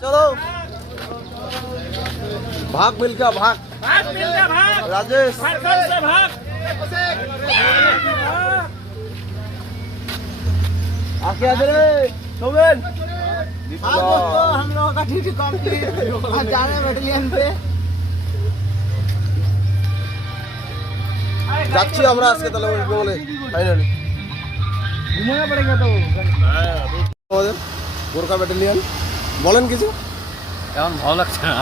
चलो भाग मिलकर भाग राजेश आके आते रे सोमेन हम लोगों का ड्यूटी कंप्लीट आज जा रहे हैं बैटालियन पे যাচ্ছি আমরা আজকে তাহলে বলে ফাইনালি घूमना पड़ेगा तो আমাদের গোর্খা ব্যাটালিয়ন বলেন কিছু এখন ভালো লাগছে না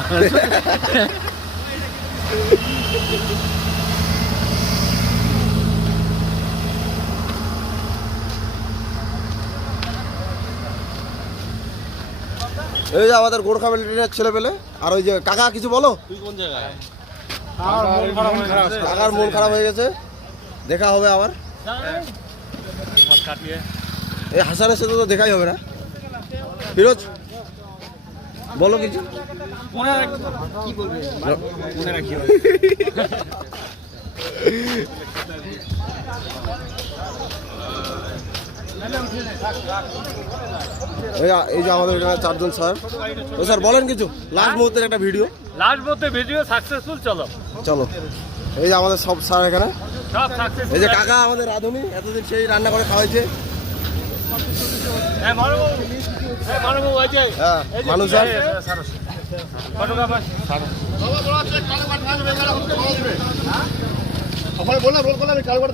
এই যে আমাদের গোর্খা ব্যাটালিয়নের ছেলে পেলে আর ওই যে কাকা কিছু বলো তুই কোন জায়গায় কাকার মন খারাপ হয়ে গেছে দেখা হবে আবার এই হাসানের সাথে তো দেখাই হবে না ফিরোজ বলো কিছু কি বলবে মনে রাখি এই যে আমাদের এখানে চারজন স্যার তো স্যার বলেন কিছু লাস্ট মুহূর্তের একটা ভিডিও লাস্ট বলতে ভিডিও সাকসেসফুল চলো চলো এই যে আমাদের সব স্যার এখানে সব সাকসেসফুল এই যে কাকা আমাদের রাঁধুনি এতদিন সেই রান্না করে খাওয়াইছে হ্যাঁ মানবু ওই যে হ্যাঁ মানুষ স্যার ফটোগ্রাফার ওখানে বললাম রোল করলাম কালবার